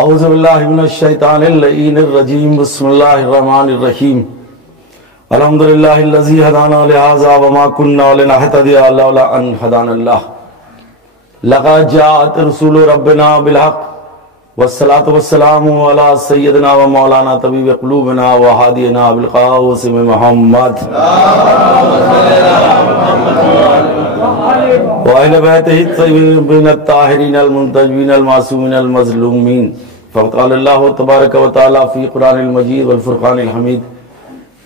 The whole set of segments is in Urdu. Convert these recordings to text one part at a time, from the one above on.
اعوذ باللہ من الشیطان اللعین الرجیم بسم اللہ الرحمن الرحیم الحمدللہ الذی ہدانا لہذا وما کننا لنہتدی لولا ان ہدانا اللہ لقد جاءت رسول ربنا بالحق والصلاة والسلام علی سیدنا و مولانا طبیب قلوبنا و ہادینا بالقاسم محمد وَأَهْلِ بَيْتِهِ الطَّيِّبِينَ الطَّاهِرِينَ الْمُنْتَجِبِينَ الْمَعْصُومِينَ الْمَظْلُومِينَ فقد قال اللہ تبارک و تعالی فی قرآن المجید والفرقان الحمید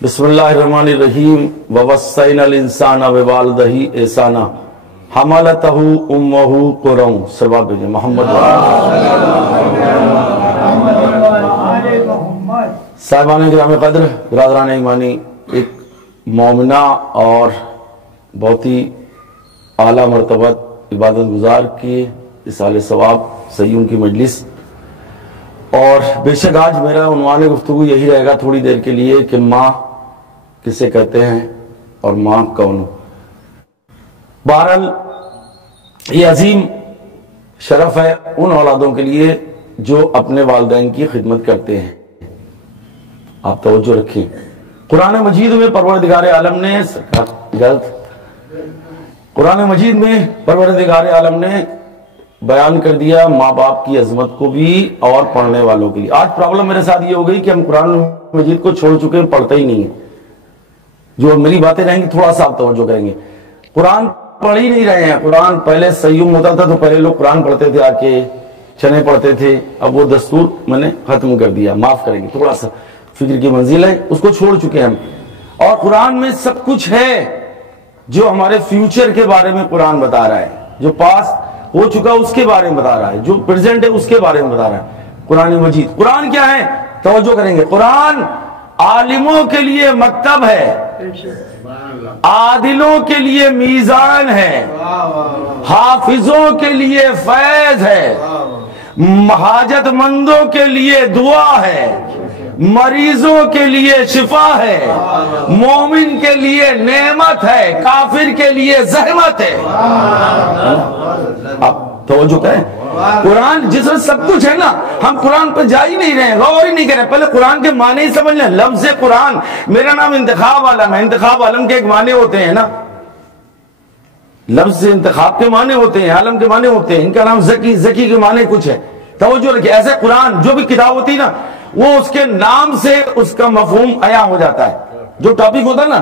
بسم اللہ الرحمن الرحیم وَوَصَّيْنَا الْإِنسَانَ بِوَالِدَيْهِ إِحْسَانًا حَمَلَتْهُ أُمُّهُ كُرْهًا صلوات بھیجیں محمد صاحبان کرام قدر برادران ایمانی، ایک مومنہ اور بہت ہی اعلیٰ مرتبہ عبادت گزار کی اصال ثواب سیون کی مجلس، اور بے شک آج میرا عنوان گفتگو یہی رہے گا تھوڑی دیر کے لیے کہ ماں کسے کہتے ہیں اور ماں کون. بہرحال یہ عظیم شرف ہے ان اولادوں کے لیے جو اپنے والدین کی خدمت کرتے ہیں. آپ توجہ رکھیں، قرآن مجید میں پروردگار عالم نے قرآن مجید میں پروردگار عالم نے بیان کر دیا ماں باپ کی عظمت کو بھی اور پڑھنے والوں کے لیے. آج پرابلم میرے ساتھ یہ ہو گئی کہ ہم قرآن مجید کو چھوڑ چکے ہیں، پڑھتے ہی نہیں ہیں. جو میری باتیں رہیں گی تھوڑا سا آپ توجہ کریں گے. قرآن پڑھ ہی نہیں رہے ہیں. قرآن پہلے سیوم ہوتا تھا تو پہلے لوگ قرآن پڑھتے تھے، آ کے چنے پڑھتے تھے. اب وہ دستور میں نے ختم کر دیا، معاف کریں گے، تھوڑا سا فکر کی منزل ہے، اس کو چھوڑ چکے ہیں ہم. اور قرآن میں سب کچھ ہے جو ہمارے فیوچر کے بارے میں قرآن بتا رہا ہے، جو پاس ہو چکا اس کے بارے میں بتا رہا ہے، جو پریزنٹ ہے اس کے بارے میں بتا رہا ہے. قرآن مجید، قرآن کیا ہے؟ توجہ کریں گے. قرآن عالموں کے لیے مکتب ہے، عادلوں کے لیے میزان ہے، حافظوں کے لیے فیض ہے، حاجت مندوں کے لیے دعا ہے، مریضوں کے لیے شفا ہے، مومن کے لیے نعمت ہے، کافر کے لیے زحمت ہے. اب توجہ کریں، قرآن جس میں سب کچھ ہے نا، ہم قرآن پہ جا ہی نہیں رہے، غور ہی نہیں کریں. پہلے قرآن کے معنی ہی سمجھ لیں. لفظ قرآن، میرا نام انتخاب عالم ہے. انتخاب عالم کے ایک معنی ہوتے ہیں نا، لفظ انتخاب کے معنی ہوتے ہیں، عالم کے معنی ہوتے ہیں. ان کا نام زکی، زکی کے معنی کچھ ہے. توجہ رکھیں. ایسے قرآن جو بھی کتاب ہوتی ہے نا، وہ اس کے نام سے اس کا مفہوم عیاں ہو جاتا ہے. جو ٹاپک ہوتا ہے نا،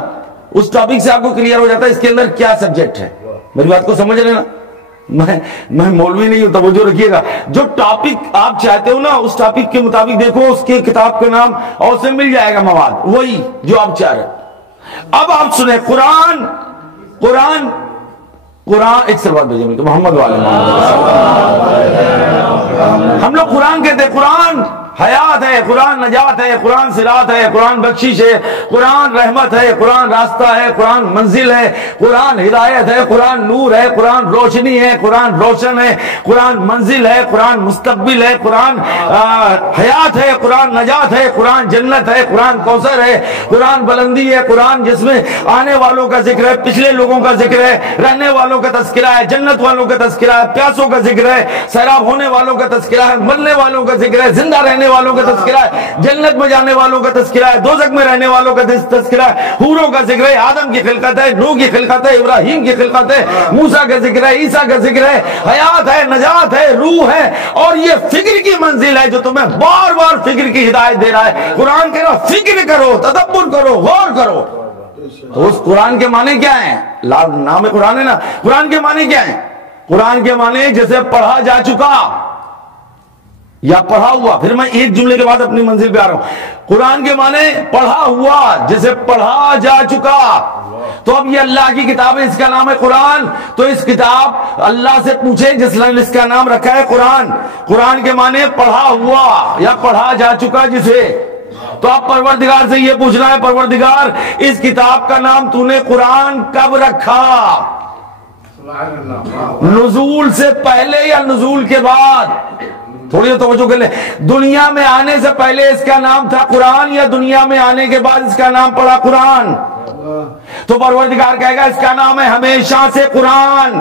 اس ٹاپک سے آپ کو کلیئر ہو جاتا ہے اس کے اندر کیا سبجیکٹ ہے. میری بات کو سمجھ رہے نا؟ میں مولوی نہیں ہوں، توجہ رکھیے گا. جو ٹاپک آپ چاہتے ہو نا، اس ٹاپک کے مطابق دیکھو اس کے کتاب کا نام اور اسے مل جائے گا مواد وہی جو آپ چاہ رہے ہیں. اب آپ سنیں قرآن ایک سروات بھیجیں ملتے محمد والے محمد. ہم لوگ قرآن کہتے ہیں قرآن حیات ہے، قرآن نجات ہے، قرآن صراط ہے، قرآن بخشش ہے، قرآن رحمت ہے، قرآن راستہ ہے، قرآن منزل ہے، قرآن ہدایت ہے، قرآن نور ہے، قرآن روشنی ہے، قرآن روشن ہے، قرآن منزل ہے، قرآن مستقبل ہے، قرآن حیات ہے، قرآن نجات ہے، قرآن جنت ہے، قرآن کوثر ہے، قرآن بلندی ہے، قرآن جس میں آنے والوں کا ذکر ہے، پچھلے لوگوں کا ذکر ہے، رہنے والوں کا تذکرہ ہے، جنت والوں کا تذکرہ ہے، پیاسوں کا ذکر ہے، سیراب ہونے والوں کا تذکرہ ہے، مرنے والوں کا ذکر ہے، زندہ رہنے والوں کا تذکرہ ہے، جنت میں جانے والوں کا تذکرہ ہے، دوزخ میں رہنے والوں کا تذکرہ ہے، حوروں کا ذکر ہے، آدم کی خلقت ہے، نوح کی خلقت ہے، ابراہیم کی خلقت ہے، موسیٰ کا ذکر ہے، عیسیٰ کا ذکر ہے، حیات ہے، نجات ہے، روح ہے. اور یہ فکر کی منزل ہے جو تمہیں بار بار فکر کی ہدایت دے رہا ہے. قرآن کہہ رہا فکر کرو، تدبر کرو، غور کرو. تو اس قرآن کے معنی کیا ہیں؟ نام قرآن ہے نا. قرآن کے معنی کیا ہیں؟ قرآن کے معنی جیسے پڑھا جا چکا یا پڑھا ہوا. پھر میں ایک جملے کے بعد اپنی منزل پہ آ رہا ہوں. قرآن کے معنی پڑھا ہوا، جیسے پڑھا جا چکا. تو اب یہ اللہ کی کتاب ہے، اس کا نام ہے قرآن. تو اس کتاب اللہ سے پوچھے جس نے اس کا نام رکھا ہے قرآن. قرآن کے معنی پڑھا ہوا یا پڑھا جا چکا جسے. تو اب پروردگار سے یہ پوچھنا ہے، پروردگار اس کتاب کا نام تو نے قرآن کب رکھا؟ نزول سے پہلے یا نزول کے بعد؟ تھوڑی توجہ کر لیں. دنیا میں آنے سے پہلے اس کا نام تھا قرآن یا دنیا میں آنے کے بعد اس کا نام پڑا قرآن؟ تو پروردگار کہے گا اس کا نام ہے ہمیشہ سے قرآن.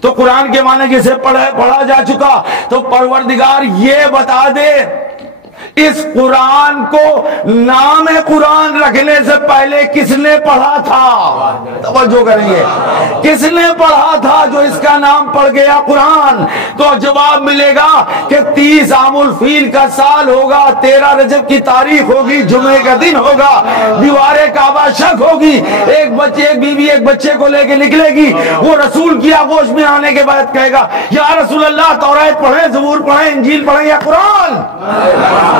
تو قرآن کے معنی کسے پڑھا جا چکا. تو پروردگار یہ بتا دے اس قرآن کو نام قرآن رکھنے سے پہلے کس نے پڑھا تھا؟ توجہ کریں گے, کس نے پڑھا تھا جو اس کا نام پڑ گیا قرآن؟ تو جواب ملے گا کہ 30 عام الفیل کا سال ہوگا, 13 رجب کی تاریخ ہوگی, جمعے کا دن ہوگا, دیوار کعبہ شک ہوگی, ایک بیوی ایک بچے کو لے کے نکلے گی, وہ رسول کی آغوش میں آنے کے بعد کہے گا یا رسول اللہ توریت پڑھیں, زبور پڑھیں, انجیل پڑھیں یا قرآن؟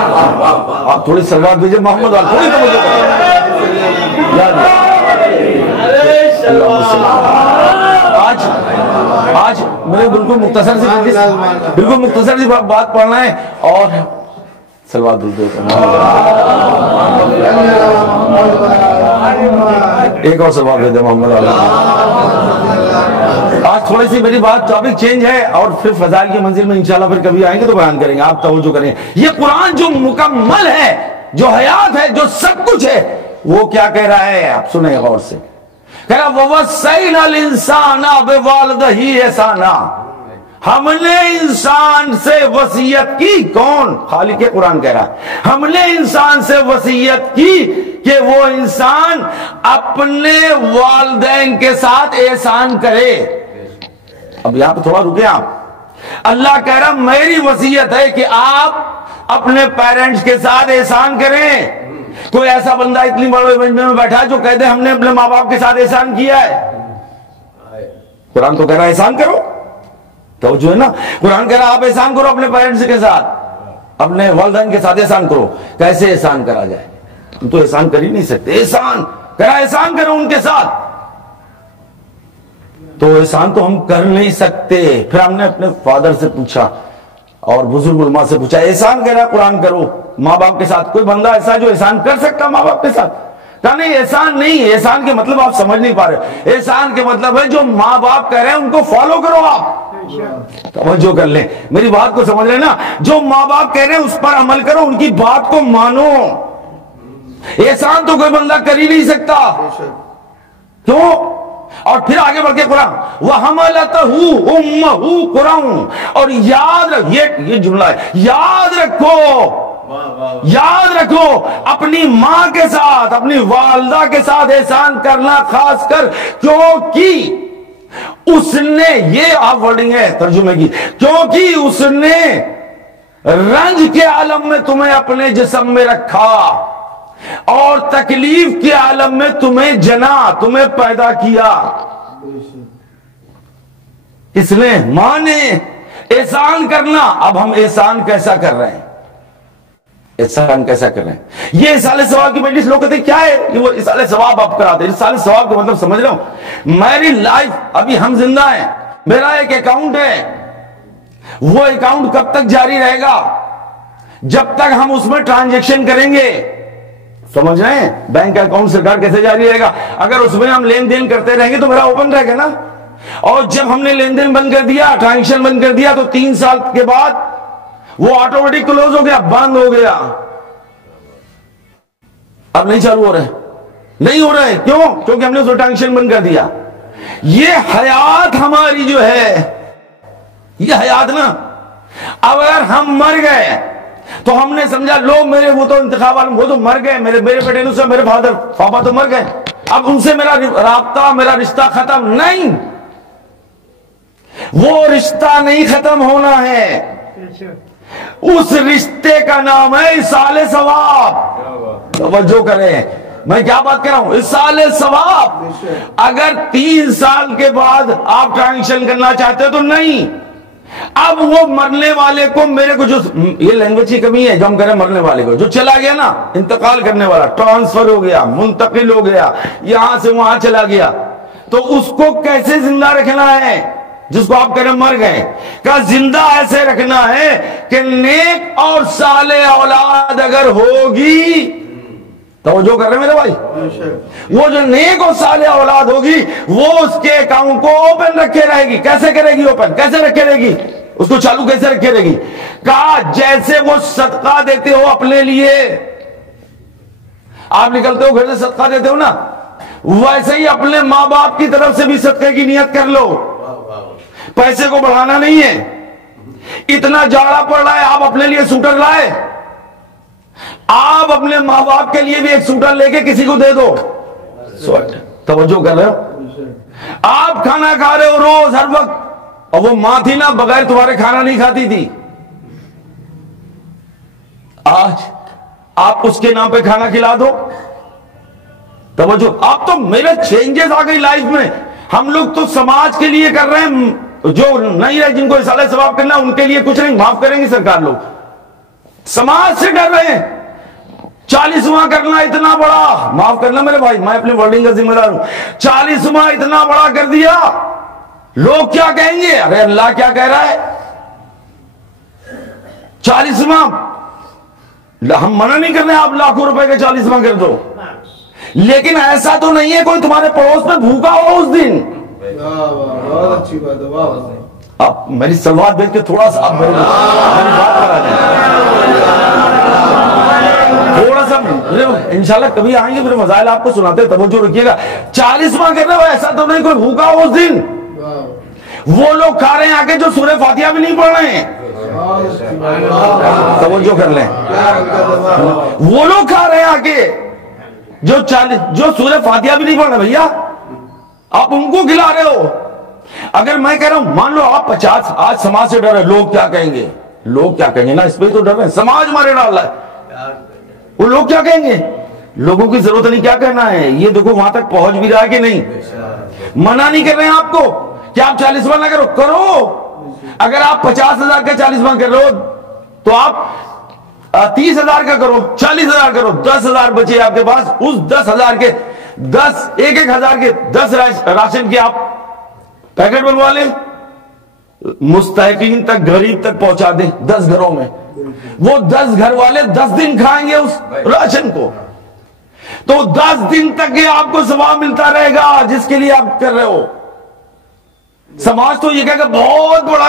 آپ تھوڑی سلوات بھیجئے محمد والا, تھوڑی توجہ کریں. آج مجھے بالکل مختصر سی بات پڑھنا ہے اور سلوات بھیجئے. ایک اور سلوات بھیجئے محمد والا. آج تھوڑی سی میری بات ٹاپک چینج ہے اور پھر فضائل کی منزل میں انشاءاللہ پھر کبھی آئیں گے تو بیان کریں گے. آپ توجہ کریں. یہ قرآن جو مکمل ہے, جو حیات ہے, جو سب کچھ ہے, وہ کیا کہہ رہا ہے؟ آپ سنیں غور سے. کہہ رہا وَوَصَّيْنَا الْإِنسَانَ بِوَالِدَيْهِ إِحْسَانًا. ہم نے انسان سے وصیت کی. کون؟ خالق قرآن کہہ رہا ہے ہم نے انسان سے وصیت کی کہ وہ انسان اپنے والدین کے ساتھ احسان کرے. اب یہاں پہ تھوڑا رکے آپ. اللہ کہہ رہا میری وصیت ہے کہ آپ اپنے پیرنٹس کے ساتھ احسان کریں. کوئی ایسا بندہ اتنی بڑے مجمع میں بیٹھا جو کہہ دے ہم نے اپنے ماں باپ کے ساتھ احسان کیا ہے؟ قرآن تو کہہ رہا ہے احسان کرو. تو جو ہے نا, قرآن کہہ رہا آپ احسان کرو اپنے پیرنٹس کے ساتھ, اپنے والدین کے ساتھ احسان کرو. کیسے احسان کرا جائے؟ ہم تو احسان کر ہی نہیں سکتے. احسان کہہ رہا احسان کرو ان کے ساتھ. تو احسان تو ہم کر نہیں سکتے. پھر ہم نے اپنے فادر سے پوچھا اور بزرگ علماء سے پوچھا احسان کہہ رہا قرآن کرو ماں باپ کے ساتھ. کوئی بندہ ایسا جو احسان کر سکتا ماں باپ کے ساتھ؟ کہا نہیں احسان نہیں. احسان کے مطلب آپ سمجھ نہیں پا رہے. احسان کے مطلب ہے جو ماں باپ کہہ رہے ہیں ان کو فالو کرو. آپ توجہ کر لیں, میری بات کو سمجھ رہے نا. جو ماں باپ کہہ رہے ہیں اس پر عمل کرو, ان کی بات کو مانو. احسان تو کوئی بندہ کر ہی نہیں سکتا. کیوں؟ اور پھر آگے بڑھ کے قرآن وَحَمَلَتَهُ أُمَّهُ قرآن. اور یاد رکھ, یہ جملہ ہے, یاد رکھو اپنی ماں کے ساتھ, اپنی والدہ کے ساتھ احسان کرنا خاص کر, کیونکہ اس نے, یہ آپ ورڈنگ ہے ترجمے کی, کیونکہ اس نے رنج کے عالم میں تمہیں اپنے جسم میں رکھا اور تکلیف کے عالم میں تمہیں جنا, تمہیں پیدا کیا. اس نے, ماں نے. احسان کرنا. اب ہم احسان کیسا کر رہے ہیں؟ احسان کیسا کر رہے ہیں؟ یہ احسان ثواب کی مجلس لوگ کہتے ہیں کیا ہے یہ وہ احسان ثواب آپ کراتے ہیں. احسان ثواب کا مطلب سمجھ رہا ہوں, میری لائف ابھی ہم زندہ ہیں, میرا ایک اکاؤنٹ ہے, وہ اکاؤنٹ کب تک جاری رہے گا؟ جب تک ہم اس میں ٹرانزیکشن کریں گے. سمجھ رہے ہیں؟ بینک کا اکاؤنٹ سرکار کیسے جاری رہے گا؟ اگر اس میں ہم لین دین کرتے رہیں گے تو میرا اوپن رہے گا نا. اور جب ہم نے لین دین بند کر دیا, ٹرانزیکشن بند کر دیا, تو 3 سال کے بعد وہ آٹومیٹک کلوز ہو گیا, بند ہو گیا. اب نہیں چالو ہو رہے, نہیں ہو رہے. کیوں؟ کیونکہ ہم نے اس کو ٹرانزیکشن بند کر دیا. یہ حیات ہماری جو ہے, یہ حیات نا, اگر ہم مر گئے تو ہم نے سمجھا لوگ میرے وہ تو انتخاب والے وہ تو مر گئے, میرے بیٹے نے, میرے فادر پاپا تو مر گئے, اب ان سے میرا رابطہ, میرا رشتہ ختم. نہیں, وہ رشتہ نہیں ختم ہونا ہے. اس رشتے کا نام ہے ایصال ثواب. توجہ کریں, میں کیا بات کر رہا ہوں؟ ایصال ثواب. اگر 3 سال کے بعد آپ ٹرانزیکشن کرنا چاہتے ہو تو نہیں. اب وہ مرنے والے کو, میرے کو جو یہ لینگویج کی کمی ہے جو ہم کریں, مرنے والے کو جو چلا گیا نا, انتقال کرنے والا, ٹرانسفر ہو گیا, منتقل ہو گیا, یہاں سے وہاں چلا گیا, تو اس کو کیسے زندہ رکھنا ہے؟ جس کو آپ کہہ مر گئے کا زندہ ایسے رکھنا ہے کہ نیک اور صالح اولاد اگر ہوگی, توجہ کر رہے ہیں میرے بھائی, وہ جو نیک اور صالح اولاد ہوگی وہ اس کے اکاؤنٹ کو اوپن رکھے رہے گی. کیسے کرے گی اوپن؟ کیسے رکھے رہے گی؟ اس کو چالو کیسے رکھے رہے گی؟ کہا جیسے وہ صدقہ دیتے ہو اپنے لیے, آپ نکلتے ہو گھر سے صدقہ دیتے ہو نا, ویسے ہی اپنے ماں باپ کی طرف سے بھی صدقے کی نیت کر لو. پیسے کو بڑھانا نہیں ہے. اتنا جاڑا پڑ رہا ہے, آپ اپنے لیے سوٹر لائے, آپ اپنے ماں باپ کے لیے بھی ایک سوٹر لے کے کسی کو دے دو. توجہ کر رہے ہو؟ آپ کھانا کھا رہے ہو روز ہر وقت, اور وہ ماں تھی نا بغیر تمہارے کھانا نہیں کھاتی تھی, آج آپ اس کے نام پہ کھانا کھلا دو. توجہ, آپ تو میرے چینجز آ گئی لائف میں. ہم لوگ تو سماج کے لیے کر رہے ہیں, جو نہیں ہے جن کو اصالہ ثواب کرنا ان کے لیے کچھ نہیں, معاف کریں گے سرکار, لوگ سماج سے ڈر رہے ہیں. 40واں کرنا اتنا بڑا, معاف کرنا میرے بھائی, میں اپنے ورڈنگ کا ذمہ دار ہوں, 40واں اتنا بڑا کر دیا, لوگ کیا کہیں گے؟ ارے اللہ کیا کہہ رہا ہے 40واں, ہم منع نہیں کر رہے آپ لاکھوں روپے کا 40واں کر دو, لیکن ایسا تو نہیں ہے کوئی تمہارے پڑوس میں بھوکا ہو اس دن. بہت اچھی بات ہے. آپ میری سلوات بھیج کے تھوڑا سا آپ میری بات کرا دیں, تھوڑا سا انشاءاللہ کبھی آئیں گے, میرے مسائل آپ کو سناتے, توجہ رکھیے گا. 40واں کر رہے ہو, ایسا تو نہیں کوئی بھوکا ہو اس دن. وہ لوگ کھا رہے ہیں آگے جو سورہ فاتحہ بھی نہیں پڑھ رہے ہیں, توجہ کر لیں. وہ لوگ کھا رہے ہیں آگے جو سورہ فاتحہ بھی نہیں پڑھ رہے. بھیا آپ ان کو کھلا رہے ہو. اگر میں کہہ رہا ہوں مان لو آپ 50, آج سماج سے ڈر ہے, لوگ کیا کہیں گے, لوگ کیا کہیں گے نا, اس پہ تو ڈر رہے ہیں, سماج ہمارے ڈال رہا ہے, وہ لوگ کیا کہیں گے. لوگوں کی ضرورت نہیں کیا کہنا ہے, یہ دیکھو وہاں تک پہنچ بھی رہا ہے کہ نہیں. منع نہیں کر رہے ہیں آپ کو کہ آپ 40واں نہ کرو. اگر آپ 50,000 کا 40واں کر رہے ہو تو آپ 30,000 کا کرو, 40,000 کرو, 10,000 بچے آپ کے پاس, اس 10,000 کے 10, 1,000 کے 10 راشن کے آپ پیکٹ بنوا لیں, مستحقین تک, غریب تک پہنچا دیں 10 گھروں میں. وہ 10 گھر والے 10 دن کھائیں گے اس راشن کو, تو 10 دن تک یہ آپ کو ثواب ملتا رہے گا جس کے لیے آپ کر رہے ہو. سماج تو یہ کہے گا بہت بڑا,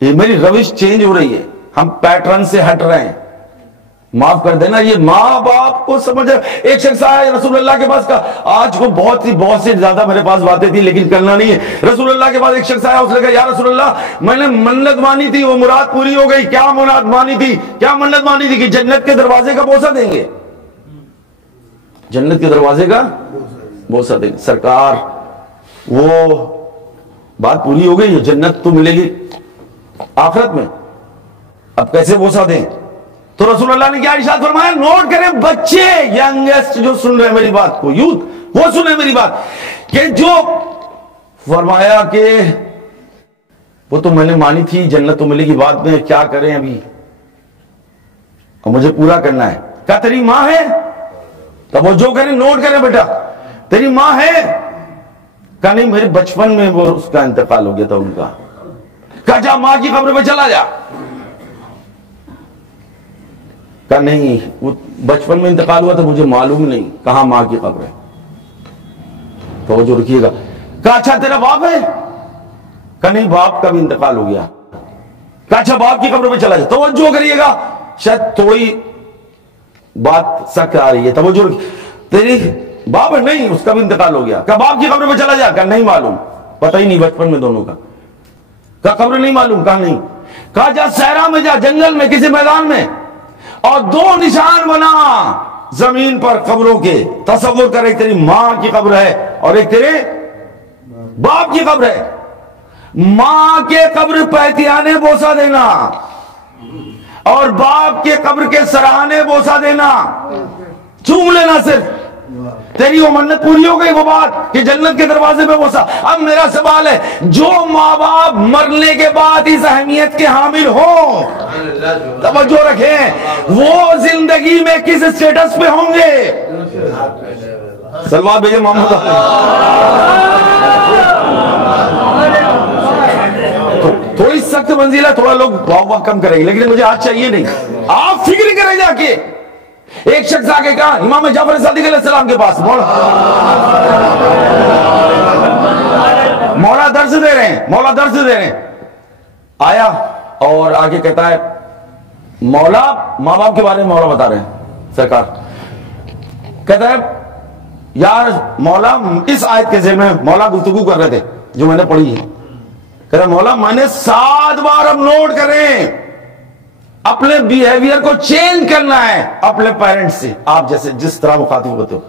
یہ میری روش چینج ہو رہی ہے, ہم پیٹرن سے ہٹ رہے ہیں. معاف کر دینا, یہ ماں باپ کو سمجھ. ایک شخص آیا رسول اللہ کے پاس کا, آج کو بہت سے زیادہ میرے پاس باتیں تھی لیکن کرنا نہیں ہے. رسول اللہ کے پاس ایک شخص آیا, اس نے کہا یا رسول اللہ میں نے منت مانی تھی, وہ مراد پوری ہو گئی. کیا منت مانی تھی, کیا منت مانی تھی؟ کہ جنت کے دروازے کا بوسہ دیں گے, جنت کے دروازے کا بوسہ دیں گے. سرکار وہ بات پوری ہو گئی, جنت تو ملے گی آخرت میں, اب کیسے بوسہ دیں؟ تو رسول اللہ نے کیا ارشاد فرمایا, نوٹ کریں بچے, ینگسٹ جو سن رہے ہیں میری بات کو, یوتھ وہ سنیں میری بات, کہ جو فرمایا کہ وہ تو میں نے مانی تھی جنت تو ملے گی بعد میں, کیا کریں ابھی, اور مجھے پورا کرنا ہے. کیا تیری ماں ہے؟ توجہ کریں, نوٹ کریں بیٹا, تیری ماں ہے؟ کہا نہیں, میرے بچپن میں وہ اس کا انتقال ہو گیا تھا ان کا. کہا جا ماں کی قبر پہ چلا جا. کہا نہیں, وہ بچپن میں انتقال ہوا تھا, مجھے معلوم نہیں کہاں ماں کی قبر ہے. توجہ رکھیے گا. کہا اچھا تیرا باپ ہے؟ کہا نہیں, باپ کا بھی انتقال ہو گیا. کہا اچھا باپ کی قبر پہ چلا جا. توجہ کریے گا, شاید تھوڑی بات سخت آ رہی ہے, توجہ رکھیے. تیری باپ ہے؟ نہیں, اس کا بھی انتقال ہو گیا. کہا باپ کی قبر پہ چلا جا. کہا نہیں معلوم, پتہ ہی نہیں بچپن میں دونوں کا. کہا قبر نہیں معلوم. کہا نہیں. کہا جا صحرا میں جا, جنگل میں, کسی میدان میں, اور 2 نشان بنا زمین پر قبروں کے. تصور کر, ایک تیری ماں کی قبر ہے اور ایک تیرے باپ کی قبر ہے. ماں کے قبر پہتیانے بوسہ دینا اور باپ کے قبر کے سراہانے بوسہ دینا, چوم لینا صرف. تیری وہ منت پوری ہو گئی, وہ بات کہ جنت کے دروازے پہ بوسہ. اب میرا سوال ہے, جو ماں باپ مرنے کے بعد اس اہمیت کے حامل ہوں, توجہ رکھیں, وہ زندگی میں کس اسٹیٹس پہ ہوں گے؟ سلوات بھیجے محمد. تھوڑی سخت منزل ہے, تھوڑا لوگ واہ کم کریں گے, لیکن مجھے آج چاہیے نہیں. آپ فکر کریں جا کے. ایک شخص آگے کہا امام جعفر صادق علیہ السلام کے پاس, مولا درس دے رہے ہیں, مولا درس دے رہے ہیں. آیا اور آگے کہتا ہے, مولا ماں باپ کے بارے میں مولا بتا رہے ہیں سرکار. کہتا ہے یار مولا, اس آیت کے ذیل میں مولا گفتگو کر رہے تھے جو میں نے پڑھی ہے. کہہ رہا مولا میں نے 7 بار اب نوٹ کریں، اپنے بیہیویئر کو چینج کرنا ہے اپنے پیرنٹس سے، آپ جیسے جس طرح مخاطب ہوتے ہو۔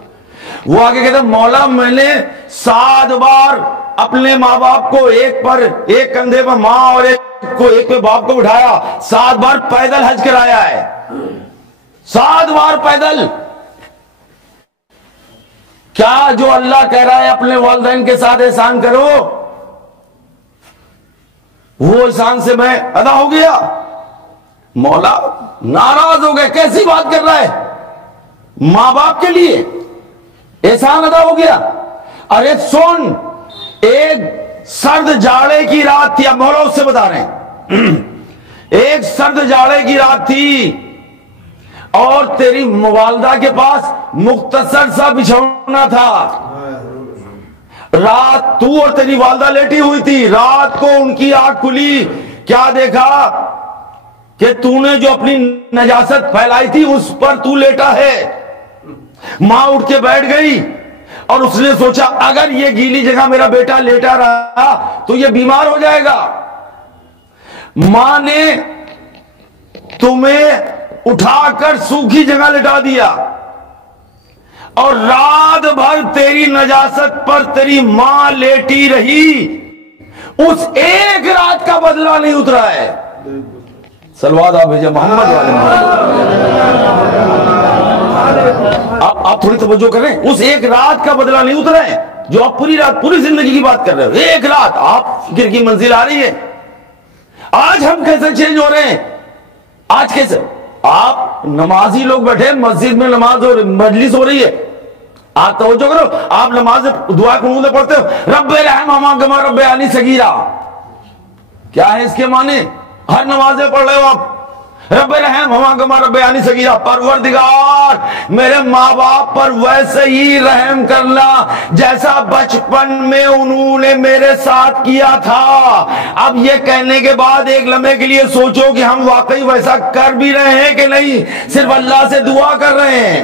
وہ آگے کہتے ہیں مولا میں نے 7 بار اپنے ماں باپ کو ایک کندھے پر ماں اور ایک پہ باپ کو بٹھایا، 7 بار پیدل حج کرایا ہے، 7 بار پیدل۔ کیا جو اللہ کہہ رہا ہے اپنے والدین کے ساتھ احسان کرو، وہ احسان سے میں ادا ہو گیا؟ مولا ناراض ہو گئے، کیسی بات کر رہا ہے، ماں باپ کے لیے احسان ادا ہو گیا؟ ارے سن، ایک سرد جاڑے کی رات تھی، اب مولا اس سے بتا رہے ہیں، ایک سرد جاڑے کی رات تھی اور تیری والدہ کے پاس مختصر سا بچھونا تھا، رات تو اور تیری والدہ لیٹی ہوئی تھی، رات کو ان کی آنکھ کھلی، کیا دیکھا کہ تو نے جو اپنی نجاست پھیلائی تھی اس پر تو لیٹا ہے۔ ماں اٹھ کے بیٹھ گئی اور اس نے سوچا اگر یہ گیلی جگہ میرا بیٹا لیٹا رہا تو یہ بیمار ہو جائے گا۔ ماں نے تمہیں اٹھا کر سوکھی جگہ لٹا دیا اور رات بھر تیری نجاست پر تیری ماں لیٹی رہی، اس ایک رات کا بدلہ نہیں اترا ہے۔ صلوات آپ بھیجے محمد والے آپ تھوڑی توجہ کریں، اس ایک رات کا بدلہ نہیں اترا ہے جو آپ پوری رات پوری زندگی کی بات کر رہے ہو، ایک رات آپ فکر کی منزل آ رہی ہے۔ آج ہم کیسے چینج ہو رہے ہیں؟ آج کیسے آپ نمازی لوگ بیٹھے مسجد میں نماز اور مجلس ہو رہی ہے، آپ توجہ کرو، آپ نماز دعا قنوت پڑھتے ہو رب رحم ہما کما رب علی صغیرہ، کیا ہے اس کے معنی؟ ہر نمازیں پڑھ رہے ہو آپ رب رحم ہما کما رب علی صغیرہ، پروردگار میرے ماں باپ پر ویسے ہی رحم کرنا جیسا بچپن میں انہوں نے میرے ساتھ کیا تھا۔ اب یہ کہنے کے بعد ایک لمحے کے لیے سوچو کہ ہم واقعی ویسا کر بھی رہے ہیں کہ نہیں، صرف اللہ سے دعا کر رہے ہیں۔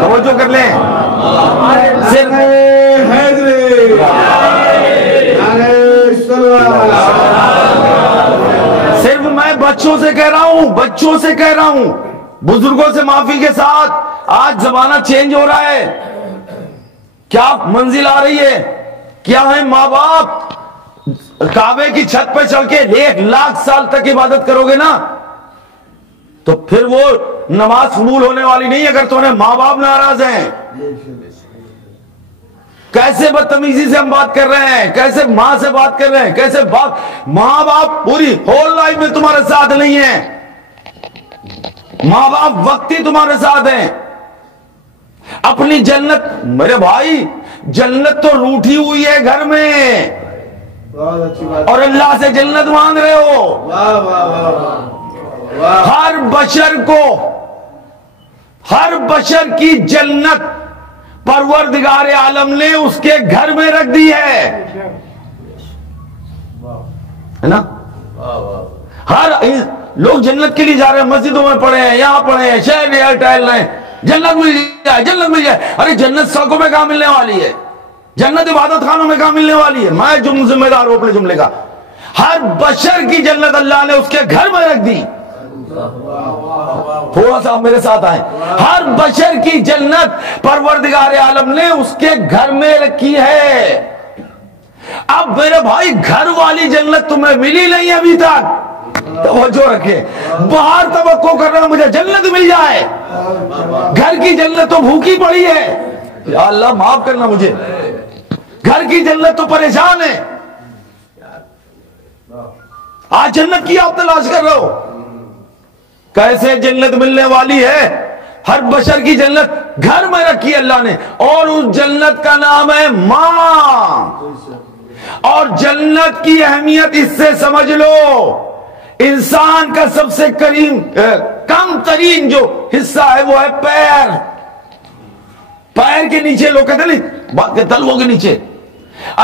توجہ کر لیں، صرف میں بچوں سے کہہ رہا ہوں، بزرگوں سے معافی کے ساتھ، آج زمانہ چینج ہو رہا ہے، کیا منزل آ رہی ہے؟ کیا ہے ماں باپ کعبے کی چھت پہ چڑھ کے 1,00,000 سال تک عبادت کرو گے نا تو پھر وہ نماز قبول ہونے والی نہیں اگر تمہیں ماں باپ ناراض ہیں۔ کیسے بدتمیزی سے ہم بات کر رہے ہیں، کیسے ماں سے بات کر رہے ہیں، کیسے ماں باپ پوری ہول لائف میں تمہارے ساتھ نہیں ہیں، ماں باپ وقتی تمہارے ساتھ ہیں۔ اپنی جنت، میرے بھائی جنت تو روٹھی ہوئی ہے گھر میں اور اللہ سے جنت مانگ رہے ہو۔ ہر بشر کی جنت پروردگار عالم نے اس کے گھر میں رکھ دی ہے نا۔ ہر لوگ جنت کے لیے جا رہے ہیں، مسجدوں میں پڑھے ہیں، یہاں پڑھے ہیں، شہر میں ٹہل رہے ہیں، جنت مل جائے جنت مل جائے۔ ارے جنت سڑکوں میں کہاں ملنے والی ہے، جنت عبادت خانوں میں کہاں ملنے والی ہے؟ میں ذمہ دار ہوں اپنے جملے کا۔ ہر بشر کی جنت اللہ نے اس کے گھر میں رکھ دی۔ تھوڑا سا میرے ساتھ آئیں، ہر بشر کی جنت پروردگار عالم نے اس کے گھر میں رکھی ہے۔ اب میرے بھائی گھر والی جنت تمہیں ملی نہیں ابھی تک، توجہ رکھے، باہر توقع کر رہا مجھے جنت مل جائے، گھر کی جنت تو بھوکی پڑی ہے، یا اللہ معاف کرنا مجھے، گھر کی جنت تو پریشان ہے۔ آج جنت کی آپ تلاش کر رہے ہو، کیسے جنت ملنے والی ہے؟ ہر بشر کی جنت گھر میں رکھی اللہ نے، اور اس جنت کا نام ہے ماں۔ اور جنت کی اہمیت اس سے سمجھ لو، انسان کا سب سے کم ترین جو حصہ ہے وہ ہے پیر۔ پیر کے نیچے لوگ کہتے ہیں بات کے تلووں کے نیچے،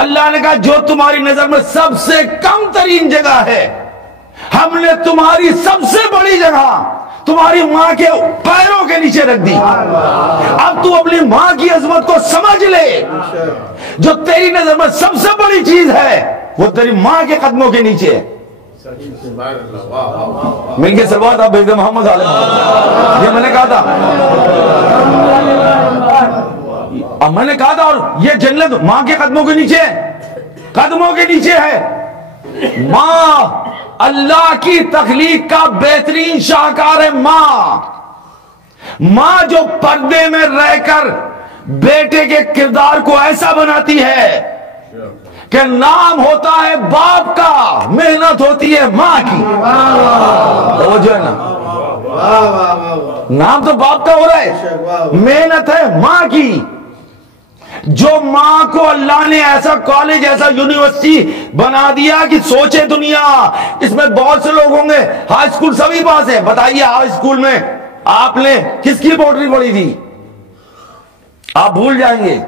اللہ نے کہا جو تمہاری نظر میں سب سے کم ترین جگہ ہے، ہم نے تمہاری سب سے بڑی جگہ تمہاری ماں کے پیروں کے نیچے رکھ دی. اب تو اپنی ماں کی عظمت کو سمجھ لے. جو تیری نظر میں سب سے بڑی چیز ہے وہ تیری ماں کے قدموں کے نیچے ہے. مل کے سلوات آپ بھیج دیں محمد علیہ محمد. یہ میں نے کہا تھا، اب میں نے کہا تھا، اور یہ جنت ماں کے قدموں کے نیچے ہے، قدموں کے نیچے ہے. ماں اللہ کی تخلیق کا بہترین شاہکار ہے. ماں جو پردے میں رہ کر بیٹے کے کردار کو ایسا بناتی ہے کہ نام ہوتا ہے باپ کا، محنت ہوتی ہے ماں کی. وہ جو ہے نا، نام تو باپ کا ہو رہا ہے، محنت ہے ماں کی. جو ماں کو اللہ نے ایسا کالج، ایسا یونیورسٹی بنا دیا کہ سوچے دنیا. اس میں بہت سے لوگ ہوں گے ہائی اسکول سبھی پاس ہے. بتائیے ہائی اسکول میں آپ نے کس کی پوٹری پڑھی تھی؟ آپ بھول جائیں گے.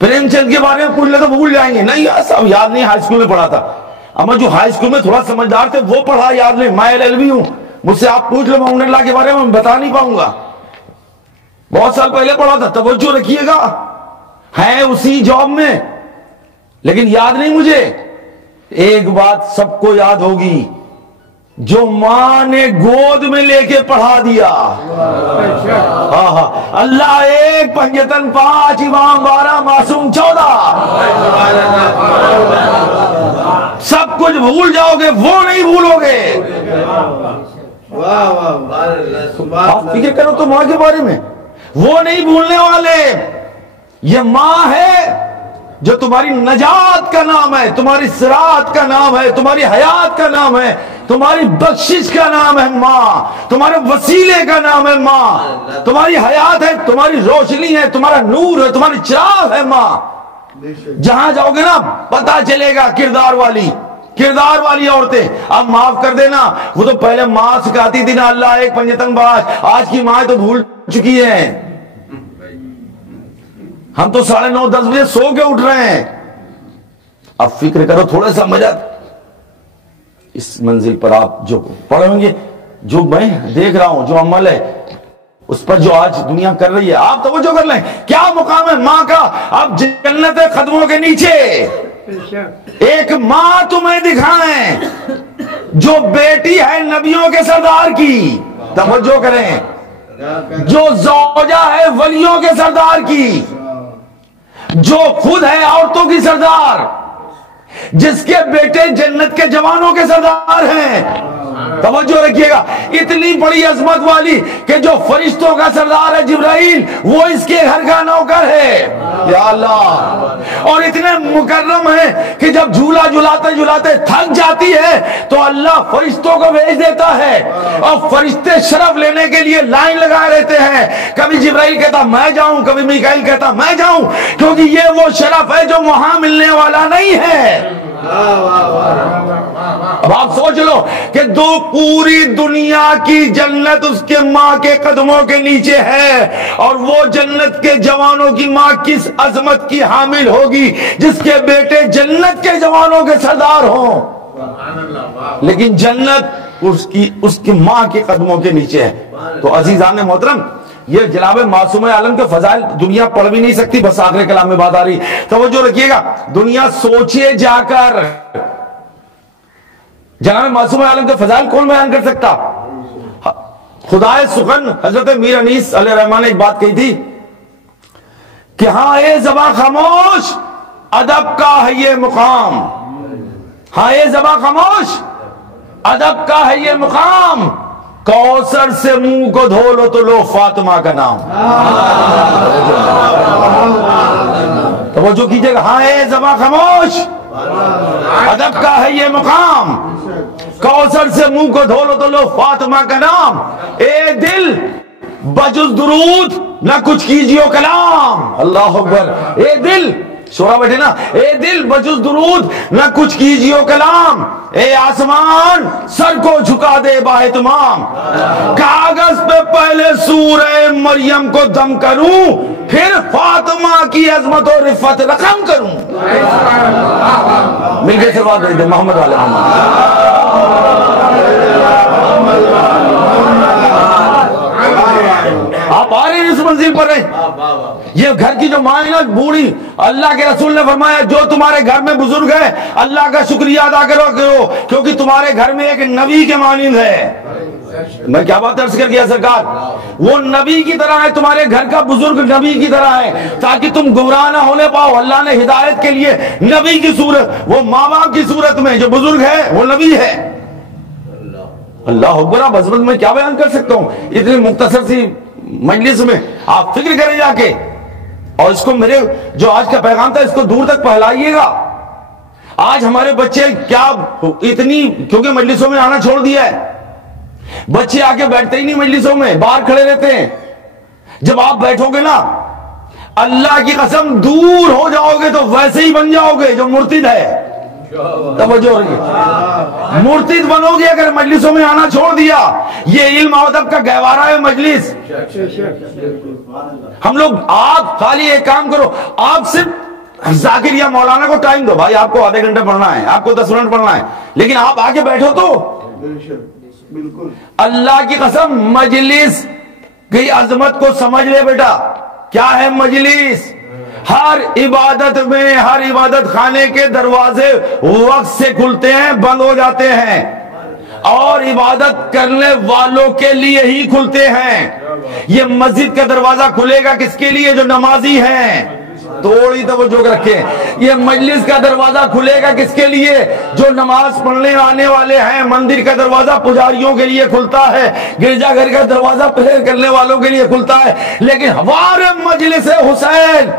پریم چند کے بارے میں پوچھ لے تو بھول جائیں گے. نہیں سب یاد نہیں، ہائی اسکول میں پڑھا تھا. اما جو ہائی اسکول میں تھوڑا سمجھدار تھے وہ پڑھا یاد نہیں. میں LLB ہوں، مجھ سے آپ پوچھ لو محمد اللہ کے بارے میں بتا نہیں پاؤں گا. بہت سال پہلے پڑھا تھا. توجہ رکھیے گا، ہے اسی جاب میں لیکن یاد نہیں مجھے. ایک بات سب کو یاد ہوگی، جو ماں نے گود میں لے کے پڑھا دیا. اللہ ایک، پنجتن پانچ، امام 12، معصوم 14. سب کچھ بھول جاؤ گے، وہ نہیں بھولو گے. آپ فکر کرو تو ماں کے بارے میں، وہ نہیں بھولنے والے. یہ ماں ہے جو تمہاری نجات کا نام ہے، تمہاری صراط کا نام ہے، تمہاری حیات کا نام ہے، تمہاری بخشش کا نام ہے ماں، تمہارے وسیلے کا نام ہے ماں، تمہاری حیات ہے، تمہاری روشنی ہے، تمہارا نور ہے، تمہاری چراغ ہے ماں. جہاں جاؤ گے نا پتا چلے گا کردار والی عورتیں. اب معاف کر دینا، وہ تو پہلے ماں سکھاتی تھی نا، اللہ ایک، پنجتن پانچ. آج کی ماں تو بھول چکی ہے. ہم تو 9:30 10 بجے سو کے اٹھ رہے ہیں. اب فکر کرو تھوڑا سا مزہ اس منزل پر آپ جو پڑھیں گے، جو میں دیکھ رہا ہوں، جو عمل ہے اس پر جو آج دنیا کر رہی ہے، آپ توجہ کر لیں. کیا مقام ہے ماں کا؟ اب جنت قدموں کے نیچے ایک ماں تمہیں دکھائیں جو بیٹی ہے نبیوں کے سردار کی. توجہ کریں، جو زوجہ ہے ولیوں کے سردار کی، جو خود ہے عورتوں کی سردار، جس کے بیٹے جنت کے جوانوں کے سردار ہیں. توجہ رکھیے گا، اتنی بڑی عظمت والی کہ جو فرشتوں کا سردار ہے جبرائیل، وہ اس کے گھر کا نوکر ہے. یا اللہ، اور اتنے مکرم ہے کہ جب جھولا جھلاتے تھک جاتی ہے تو اللہ فرشتوں کو بھیج دیتا ہے، اور فرشتے شرف لینے کے لیے لائن لگائے رہتے ہیں. کبھی جبرائیل کہتا میں جاؤں، کبھی میکائیل کہتا میں جاؤں، کیونکہ یہ وہ شرف ہے جو وہاں ملنے والا نہیں ہے. اب آپ سوچ لو کہ پوری دنیا کی جنت اس کے ماں کے قدموں کے نیچے ہے، اور وہ جنت کے جوانوں کی ماں کس عظمت کی حامل ہوگی جس کے بیٹے جنت کے جوانوں کے سردار ہوں. لیکن جنت اس کی ماں کے قدموں کے نیچے ہے. تو عزیزان محترم، یہ جناب معصوم عالم کے فضائل دنیا پڑھ بھی نہیں سکتی. بس آخر کلام میں بات آ رہی. توجہ رکھیے گا، دنیا سوچے جا کر جناب معصوم عالم کے فضائل کون بیان کر سکتا؟ خدائے سخن حضرت میر انیس علیہ الرحمن نے ایک بات کہی تھی کہ ہاں اے زباں خاموش، ادب کا ہے یہ مقام. ہاں اے زباں خاموش، ادب کا ہے یہ مقام. کوثر سے منہ کو دھو لو تو لو فاطمہ کا نام. توجہ کیجئے گا، ہاں اے زباں خاموش، ادب کا ہے یہ مقام. کوثر سے منہ کو دھو لو تو لو فاطمہ کا نام. اے دل بجز درود نہ کچھ کیجیو کلام. اللہ اکبر. اے دل، شورا بیٹھے نا، اے دل بجز درود نہ کچھ کیجیو کلام. اے آسمان سر کو جھکا دے باہتمام. کاغذ پہ پہلے سورہ مریم کو دم کروں، پھر فاطمہ کی عظمت و رفت رقم کروں. مل کے سلوات دے دے محمد والے محمد. منزل پر ہیں. یہ گھر کی جو ماں ہے نا بوڑھی, اللہ کے رسول نے فرمایا جو تمہارے گھر میں بزرگ ہے اللہ کا شکریہ ادا کرو کیونکہ تمہارے گھر میں ایک نبی کے مانند ہے. میں کیا بات عرض کر گیا سرکار, وہ نبی کی طرح ہے, تمہارے گھر کا بزرگ نبی کی طرح ہے تاکہ تم گمراہ نہ ہونے پاؤ. اللہ نے ہدایت کے لیے نبی کی صورت, وہ ماں باپ کی صورت میں جو بزرگ ہے وہ نبی ہے. اللہ اکبر. اب حضرت میں کیا بیان کر سکتا ہوں اتنی مختصر سی مجلس میں, آپ فکر کریں جا کے, اور اس کو میرے جو آج کا پیغام تھا اس کو دور تک پھیلائیے گا. آج ہمارے بچے کیا اتنی, کیونکہ مجلسوں میں آنا چھوڑ دیا ہے, بچے آ کے بیٹھتے ہی نہیں مجلسوں میں, باہر کھڑے رہتے ہیں. جب آپ بیٹھو گے نا اللہ کی قسم دور ہو جاؤ گے تو ویسے ہی بن جاؤ گے جو مرتد ہے. توجہ ہو رہی ہے, مرتد بنو گے اگر مجلسوں میں آنا چھوڑ دیا. یہ علم و ادب کا گہوارہ ہے مجلس. ہم لوگ, آپ خالی ایک کام کرو, آپ صرف ذاکر یا مولانا کو ٹائم دو, بھائی آپ کو آدھے گھنٹے پڑھنا ہے, آپ کو 10 منٹ پڑھنا ہے, لیکن آپ آگے بیٹھو تو اللہ کی قسم مجلس کی عظمت کو سمجھ لے بیٹا. کیا ہے مجلس؟ ہر عبادت میں, ہر عبادت خانے کے دروازے وقت سے کھلتے ہیں, بند ہو جاتے ہیں, اور عبادت کرنے والوں کے لیے ہی کھلتے ہیں. یہ مسجد کا دروازہ کھلے گا کس کے لیے؟ جو نمازی ہیں. تھوڑی توجہ رکھیں. یہ مجلس کا دروازہ کھلے گا کس کے لیے؟ جو نماز پڑھنے آنے والے ہیں. مندر کا دروازہ پجاریوں کے لیے کھلتا ہے, گرجا گھر کا دروازہ پریئر کرنے والوں کے لیے کھلتا ہے. لیکن ہمارے مجلس حسین,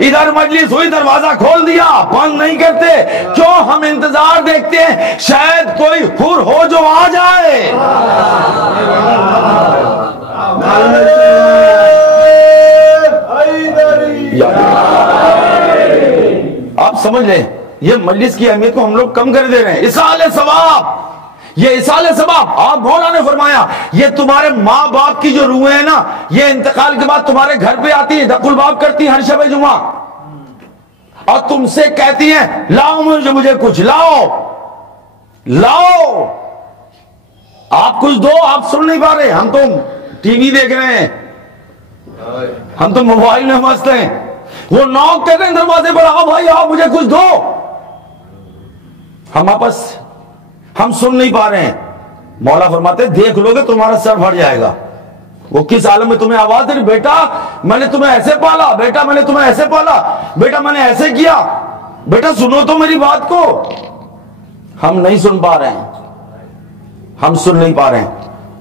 ادھر مجلس ہوئی دروازہ کھول دیا, بند نہیں کرتے. کیوں؟ ہم انتظار دیکھتے ہیں شاید کوئی حر ہو جو آ جائے. آپ سمجھ لیں یہ مجلس کی اہمیت کو ہم لوگ کم کر دے رہے ہیں. اصال ثواب, یہ اصال ثواب. آپ مولا نے فرمایا یہ تمہارے ماں باپ کی جو روحیں ہیں نا, یہ انتقال کے بعد تمہارے گھر پہ آتی ہیں, دق الباب کرتی ہیں ہر شب جمعہ, اور تم سے کہتی ہیں لاؤ مجھے کچھ, لاؤ آپ کچھ دو. آپ سن نہیں پا رہے, ہم تو ٹی وی دیکھ رہے ہیں, ہم تو موبائل میں مست ہیں. وہ نوک کہتے ہیں دروازے پر, آؤ بھائی آؤ مجھے کچھ دو. ہم سن نہیں پا رہے ہیں. مولا فرماتے دیکھ لو گے تمہارا سر پھٹ جائے گا. وہ کس عالم میں تمہیں آواز دے رہی, بیٹا میں نے تمہیں ایسے پالا, بیٹا میں نے تمہیں ایسے پالا, بیٹا میں نے ایسے کیا, بیٹا سنو تو میری بات کو. ہم نہیں سن پا رہے ہیں, ہم سن نہیں پا رہے ہیں.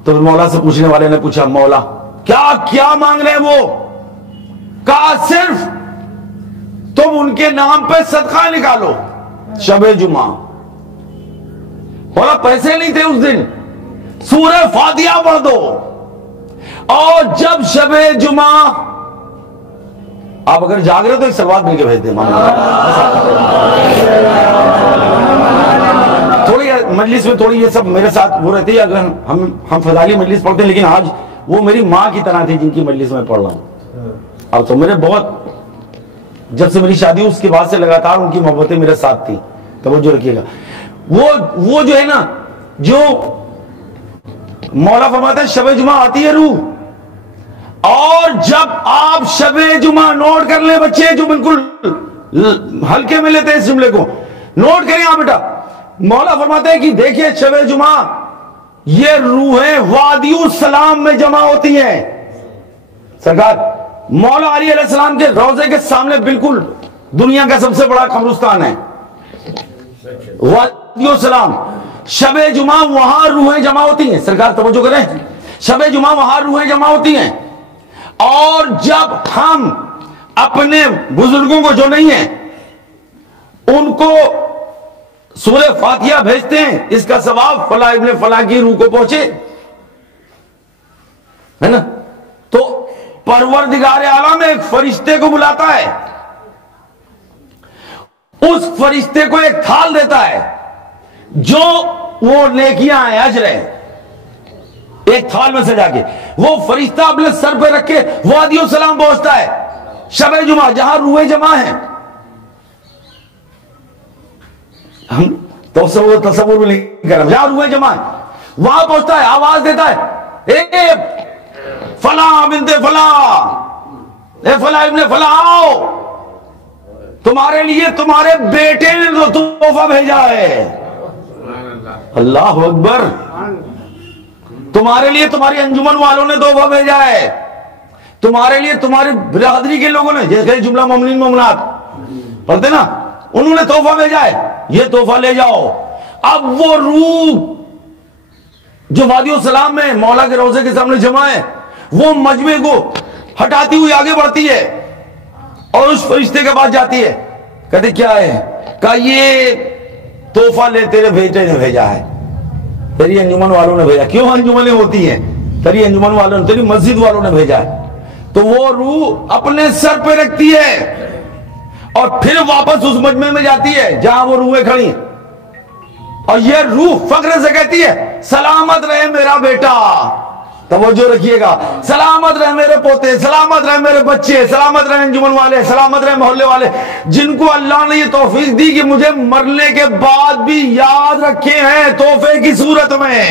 تو مولا سے پوچھنے والے نے پوچھا مولا کیا مانگ رہے ہیں وہ؟ کہا صرف تم ان کے نام پہ صدقہ نکالو شب جمعہ. بولا پیسے نہیں تھے اس دن, سورہ فاتحہ پڑھ دو, اور جب شب جمعہ آپ اگر جاگ رہے تو ایک سلوات مل کے بھیج دیں. تھوڑی مجلس میں تھوڑی یہ سب میرے ساتھ وہ رہتی ہے, اگر ہم فضالی مجلس پڑھتے ہیں, لیکن آج وہ میری ماں کی طرح تھی جن کی مجلس میں پڑھ رہا ہوں. اب تو میرے بہت, جب سے میری شادی اس کے بعد سے لگاتار ان کی محبتیں میرے ساتھ تھی. توجہ رکھیے گا. وہ جو ہے نا, جو مولا فرماتا ہے شب جمعہ آتی ہے روح, اور جب آپ شب جمعہ نوٹ کر لیں بچے جو بالکل ہلکے میں لیتے ہیں اس جملے کو, نوٹ کریں آپ بیٹا. مولا فرماتا ہے کہ دیکھیں شب جمعہ یہ روحیں وادی السلام میں جمع ہوتی ہیں. سرکار مولا علی علیہ السلام کے روضے کے سامنے بالکل دنیا کا سب سے بڑا قبرستان ہے وادی السلام. شب جمعہ وہاں روحیں جمع ہوتی ہیں. سرکار توجہ کریں, شب جمعہ وہاں روحیں جمع ہوتی ہیں, اور جب ہم اپنے بزرگوں کو جو نہیں ہیں ان کو سورہ فاتحہ بھیجتے ہیں, اس کا ثواب فلاں ابن فلاں کی روح کو پہنچے, ہے نا. تو پروردگار عالم ایک فرشتے کو بلاتا ہے, اس فرشتے کو ایک تھال دیتا ہے جو وہ نیکیاں ہیں, اجر ہے, ایک تھال میں سجا کے وہ فرشتہ اپنے سر پہ رکھ کے وادی السلام پہنچتا ہے شب جمعہ جہاں روحیں جمع ہیں. ہم تصور بھی نہیں کر رہے, جہاں روحیں جمع ہیں وہاں پہنچتا ہے, آواز دیتا ہے اے فلاں بنت فلاں اے فلاں ابن فلاں آؤ، تمہارے لیے تمہارے بیٹے نے جو تحفہ بھیجا ہے، اللہ اکبر، تمہارے لیے تمہاری انجمن والوں نے تحفہ بھیجا ہے، تمہارے لیے تمہاری برادری کے لوگوں نے، جیسے جملہ مومنین مومنات پڑھتے نا، انہوں نے تحفہ بھیجا ہے، یہ تحفہ لے جاؤ۔ اب وہ روح جو وادی السلام میں مولا کے روضے کے سامنے جمع ہے، وہ مجمع کو ہٹاتی ہوئی آگے بڑھتی ہے اور اس فرشتے کے پاس جاتی ہے، کہتے کیا ہے؟ کہا یہ تحفہ لے تیرے بیٹے نے بھیجا ہے، تیری انجمن والوں نے بھیجا۔ کیوں انجمنیں ہوتی ہیں؟ تیری انجمن والوں نے، تیری مسجد والوں نے بھیجا ہے۔ تو وہ روح اپنے سر پہ رکھتی ہے اور پھر واپس اس مجمع میں جاتی ہے جہاں وہ روحیں کھڑی ہیں، اور یہ روح فخر سے کہتی ہے سلامت رہے میرا بیٹا، توجہ رکھیے گا، سلامت رہے میرے پوتے، سلامت رہے میرے بچے، سلامت رہے انجمن والے، سلامت رہے محلے والے، جن کو اللہ نے یہ توفیق دی کہ مجھے مرنے کے بعد بھی یاد رکھے ہیں تحفے کی صورت میں،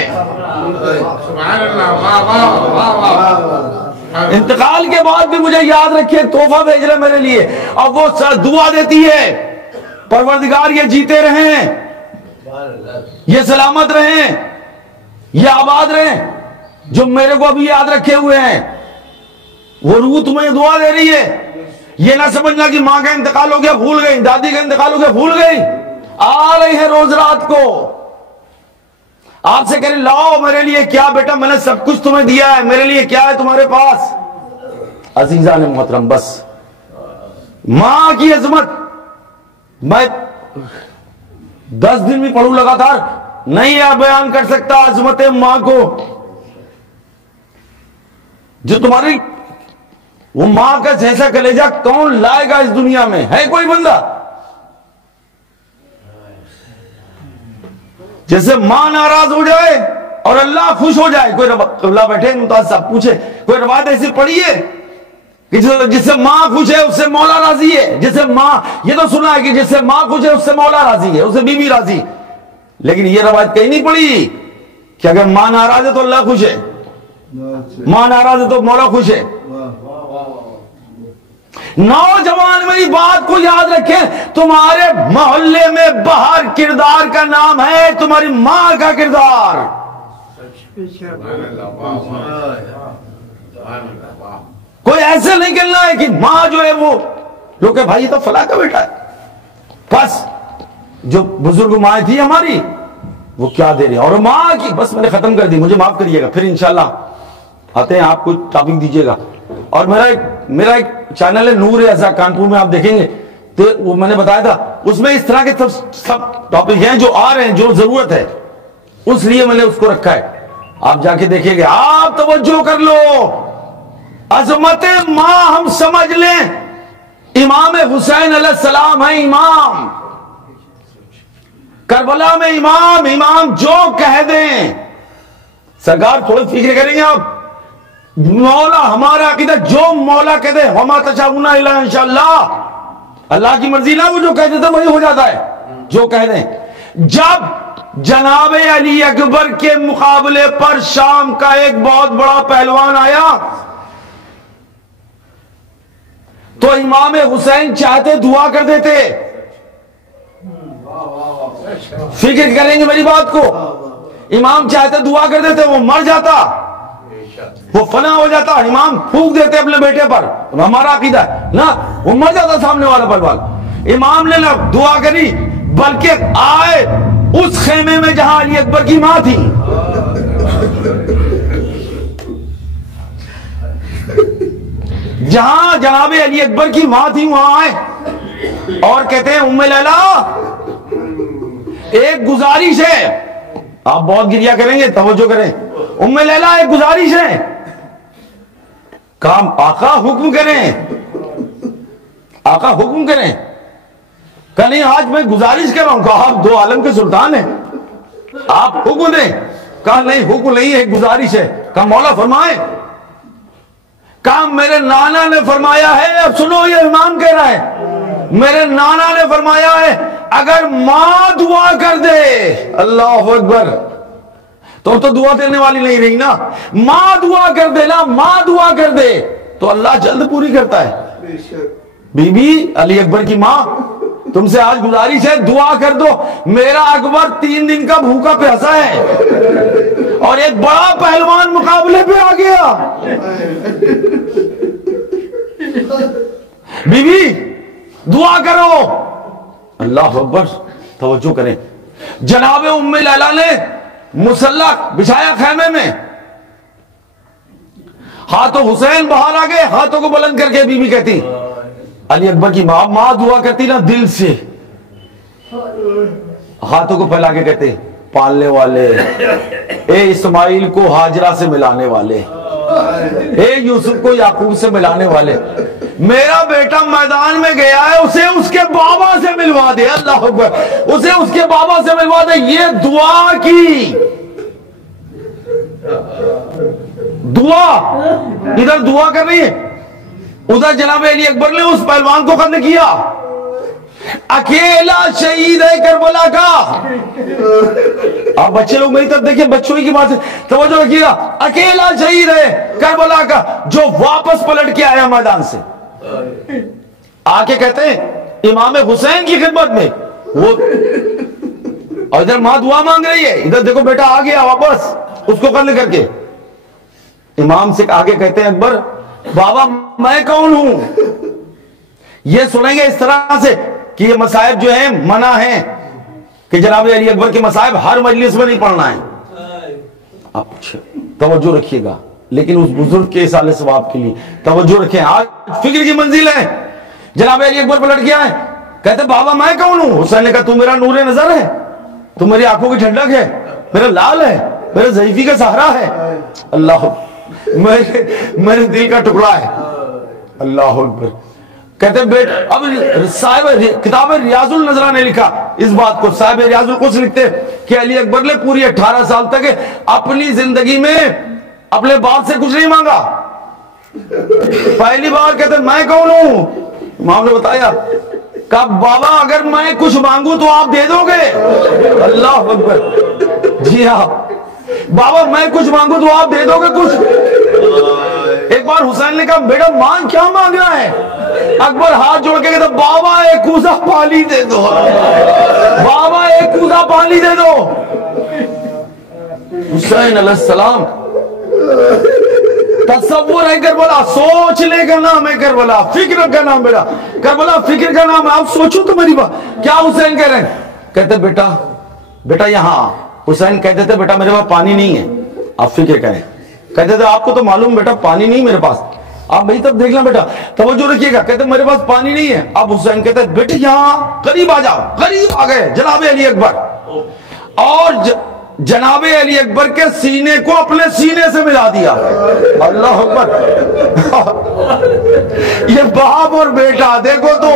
انتقال کے بعد بھی مجھے یاد رکھے، تحفہ بھیج رہے میرے لیے۔ اور وہ دعا دیتی ہے پروردگار یہ جیتے رہیں، یہ سلامت رہیں، یہ آباد رہیں، جو میرے کو ابھی یاد رکھے ہوئے ہیں۔ وہ روح تمہیں دعا دے رہی ہے، یہ نہ سمجھنا کہ ماں کا انتقال ہو گیا بھول گئی، دادی کا انتقال ہو گیا بھول گئی، آ رہی ہے روز رات کو آپ سے کہہ رہے لاؤ میرے لیے کیا بیٹا، میں نے سب کچھ تمہیں دیا ہے، میرے لیے کیا ہے تمہارے پاس؟ عزیزان محترم، بس ماں کی عظمت میں 10 دن بھی پڑھوں لگاتار نہیں بیان کر سکتا، عظمت ماں کو، جو تمہاری وہ ماں کا جیسا کلیجہ کون لائے گا اس دنیا میں؟ ہے کوئی بندہ؟ جیسے ماں ناراض ہو جائے اور اللہ خوش ہو جائے، کوئی اللہ بیٹھے ممتاز صاحب پوچھے کوئی روایت ایسی پڑھی ہے کہ جس سے ماں خوش ہے اس سے مولا راضی ہے؟ جسے ماں، یہ تو سنا ہے کہ جس سے ماں خوش ہے اس سے مولا راضی ہے، اس سے بیوی راضی، لیکن یہ روایت کہیں نہیں پڑھی کہ اگر ماں ناراض ہے تو اللہ خوش ہے، ماں ناراض ہے تو مولا خوش ہے۔ نوجوان میری بات کو یاد رکھیں، تمہارے محلے میں باہر کردار کا نام ہے تمہاری ماں کا کردار۔ کوئی ایسے نہیں کہنا ہے کہ ماں جو ہے وہ جو کہ بھائی تو فلاں کا بیٹا ہے، بس جو بزرگ ماں تھی ہماری وہ کیا دے رہی ہے، اور ماں کی بس میں نے ختم کر دی، مجھے معاف کریے گا، پھر انشاءاللہ آتے ہیں، آپ کو ٹاپک دیجئے گا۔ اور میرا ایک چینل ہے نور ایسا کانپور میں، آپ دیکھیں گے تو وہ میں نے بتایا تھا، اس میں اس طرح کے سب ٹاپک ہیں جو آ رہے ہیں، جو ضرورت ہے، اس لیے میں نے اس کو رکھا ہے، آپ جا کے دیکھیں گے، آپ توجہ کر لو۔ عظمت ماں ہم سمجھ لیں، امام حسین علیہ السلام ہیں امام، کربلا میں امام جو کہہ دیں، سرکار تھوڑی فکر کریں گے آپ، مولا ہمارا عقیدہ جو مولا کہہ دے، وما تشاءون الا انشاءاللہ، اللہ کی مرضی نہ، وہ جو کہہ دیتے وہی ہو جاتا ہے، جو کہہ دیں۔ جب جناب علی اکبر کے مقابلے پر شام کا ایک بہت بڑا پہلوان آیا تو امام حسین چاہتے دعا کر دیتے، فکر کریں گے میری بات کو، امام چاہتے دعا کر دیتے، وہ مر جاتا، وہ فنا ہو جاتا، امام پھونک دیتے اپنے بیٹے پر، ہمارا عقیدہ ہے نا، وہ مر جاتا سامنے والا پہلوان۔ امام نے نہ دعا کری بلکہ آئے اس خیمے میں جہاں علی اکبر کی ماں تھی، جہاں جناب علی اکبر کی ماں تھی، وہاں آئے اور کہتے ہیں ام لیلا ایک گزارش ہے، آپ بہت گریا کریں گے، توجہ کریں، ام لیلا ایک گزارش ہے، کام آقا حکم کریں، آقا حکم کریں، کہ نہیں آج میں گزارش کر رہا ہوں، کہا آپ دو عالم کے سلطان ہیں، آپ حکم دیں، کہا نہیں حکم نہیں ہے، گزارش ہے، کہا مولا فرمائیں، کہا میرے نانا نے فرمایا ہے، اب سنو یہ امام کہہ رہا ہے، میرے نانا نے فرمایا ہے اگر ماں دعا کر دے، اللہ اکبر، تو دعا دینے والی نہیں رہی نا، ماں دعا کر دے نا، ماں دعا کر دے تو اللہ جلد پوری کرتا ہے. بے شک. بی بی علی اکبر کی ماں تم سے آج گزارش ہے دعا کر دو, میرا اکبر 3 دن کا بھوکا پیاسا ہے اور ایک بڑا پہلوان مقابلے پہ آ گیا. بی بی دعا کرو. اللہ اکبر. توجہ کریں, جناب ام لیلا نے مسلح بچھایا خیمے میں, ہاتھوں حسین باہر آ گئے, ہاتھوں کو بلند کر کے بی بی کہتی علی اکبر کی ماں دعا کرتی نا دل سے, ہاتھوں کو پھیلا کے کہتے پالنے والے, اے اسماعیل کو ہاجرہ سے ملانے والے, اے یوسف کو یعقوب سے ملانے والے, میرا بیٹا میدان میں گیا ہے, اسے اس کے بابا سے ملوا دے. اللہ اکبر. اسے اس کے بابا سے ملوا دے. یہ دعا کی دعا, ادھر دعا کر رہی ہے, ادھر جناب علی اکبر نے اس پہلوان کو قتل کیا. اکیلا شہید ہے کربلا کا. آپ بچے لوگ میری طرف دیکھیں, بچوں کی بات سے توجہ رکھیے گا. اکیلا شہید ہے کربلا کا جو واپس پلٹ کے آیا میدان سے, آ کے کہتے ہیں امام حسین کی خدمت میں وہ, اور ادھر ماں دعا مانگ رہی ہے, ادھر دیکھو بیٹا آ گیا واپس اس کو قتل کر کے. امام سے آگے کہتے ہیں اکبر بابا میں کون ہوں. یہ سنیں گے اس طرح سے کہ یہ مصائب جو ہیں منع ہیں کہ جناب علی اکبر کے مصائب ہر مجلس میں نہیں پڑھنا ہے. اچھا توجہ رکھیے گا, لیکن اس بزرگ کے اصالہ ثواب کے لیے توجہ رکھیں. آج فکر کی منزل ہے. جناب علی اکبر پلٹ گیا ہے, کہتے بابا میں کون ہوں. حسین نے کہا تو میرا نور نظر ہے, تو میری آنکھوں کی ٹھنڈک ہے, میرا لال ہے, میرے ضعیفی کا سہارا ہے. اللہ میرے دل کا ٹکڑا ہے. اللہ اکبر. کہتے بیٹ اب صاحب کتاب ریاض النظرہ نے لکھا اس بات کو, صاحب ریاض القدس لکھتے کہ علی اکبر نے پوری 18 سال تک اپنی زندگی میں اپنے باپ سے کچھ نہیں مانگا. پہلی بار کہتے میں کون ہوں. امام نے بتایا کہ بابا اگر میں کچھ مانگوں تو آپ دے دو گے. اللہ اکبر. جی ہاں بابا میں کچھ مانگوں تو آپ دے دو گے کچھ. ایک بار حسین نے کہا بیٹا مانگ کیا مانگنا ہے. اکبر ہاتھ جوڑ کے کہتا بابا ایک کوزہ پانی دے دو, بابا ایک کوزہ پانی دے دو. حسین علیہ السلام تصور ہے کربلا, سوچنے کا نام ہے کربلا, فکر کا نام بیٹا, کربلا فکر کا نام ہے. آپ سوچو تو میری بات کیا حسین کہہ رہے ہیں. کہتے بیٹا یہاں. حسین کہتے تھے بیٹا میرے پاس پانی نہیں ہے. آپ فکر کریں. کہتے تھے آپ کو تو معلوم بیٹا پانی نہیں میرے پاس, آپ میری طرف دیکھ لیں بیٹا, توجہ رکھیے گا. کہتے میرے پاس پانی نہیں ہے. اب حسین کہتے بیٹے یہاں قریب آ جاؤ. قریب آ گئے جناب علی اکبر, اور جناب علی اکبر کے سینے کو اپنے سینے سے ملا دیا. اللہ اکبر. یہ باپ اور بیٹا دیکھو تو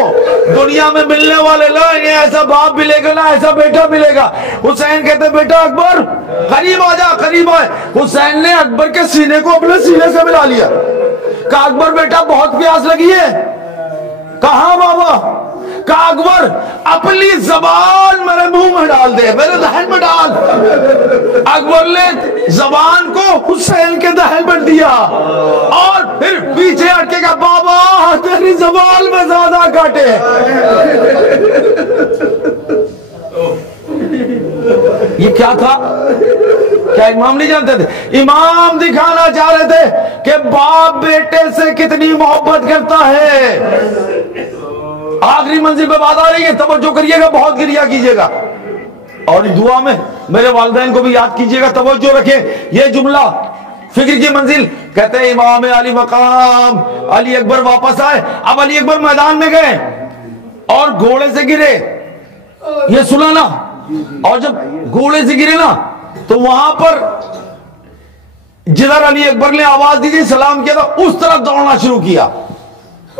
دنیا میں ملنے والے لوگ, ایسا باپ ملے گا نہ ایسا بیٹا ملے گا. حسین کہتے بیٹا اکبر قریب آ جا, قریب آئے. حسین نے اکبر کے سینے کو اپنے سینے سے ملا لیا. کہا اکبر بیٹا بہت پیاس لگی ہے. کہاں بابا. کہا اکبر اپنی زبان میرے منہ میں ڈال دے, میرے دہن میں ڈال. اکبر نے زبان کو حسین کے دہن پر دیا اور پھر پیچھے ہٹ کے کہا بابا تیری زبان میں زیادہ کاٹے. یہ کیا تھا, کیا امام نہیں جانتے تھے؟ امام دکھانا چاہ رہے تھے کہ باپ بیٹے سے کتنی محبت کرتا ہے. آخری منزل پہ بات آ رہی ہے, توجہ کریے گا, بہت گریہ کیجئے گا, اور دعا میں میرے والدین کو بھی یاد کیجئے گا. توجہ رکھیں یہ جملہ فکر کی منزل. کہتے ہیں امام علی مقام علی اکبر واپس آئے. اب علی اکبر میدان میں گئے اور گھوڑے سے گرے, یہ سنا نا, اور جب گھوڑے سے گرے نا تو وہاں پر جدھر علی اکبر نے آواز دی تھی سلام کیا تھا اس طرف دوڑنا شروع کیا.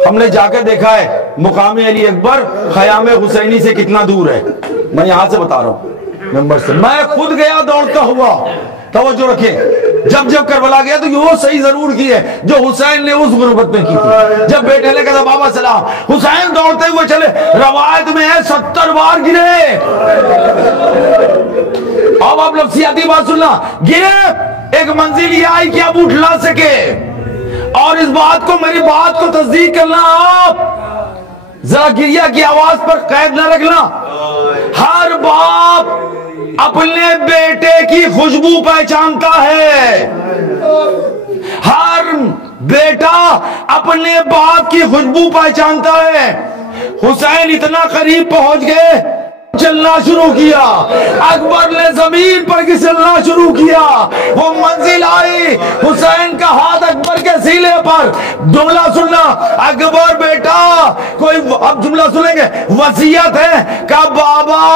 ہم نے جا کے دیکھا ہے مقام علی اکبر خیام حسینی سے کتنا دور ہے. میں یہاں سے بتا رہا ہوں ممبر سے, میں خود گیا دوڑتا ہوا. توجہ رکھیں جب کربلا گیا تو یہ صحیح ضرور کی ہے جو حسین نے اس غربت میں کی تھی. جب بیٹے نے کہا بابا سلام, حسین دوڑتے ہوئے چلے. روایت میں ہے 70 بار گرے. اب آپ لفظیاتی بات سننا, گرے, ایک منزل یہ آئی کہ اب اٹھ نہ سکے, اور اس بات کو، میری بات کو تصدیق کرنا، آپ ذرا گریہ کی آواز پر قید نہ رکھنا، ہر باپ اپنے بیٹے کی خوشبو پہچانتا ہے، ہر بیٹا اپنے باپ کی خوشبو پہچانتا ہے۔ حسین اتنا قریب پہنچ گئے، چلنا شروع کیا، اکبر نے زمین پر گھسلنا شروع کیا، وہ منزل آئی، حسین کا ہاتھ اکبر کے سینے پر، جملہ سننا، اکبر بیٹا، کوئی اب جملہ سنیں گے، وصیت ہے کہ بابا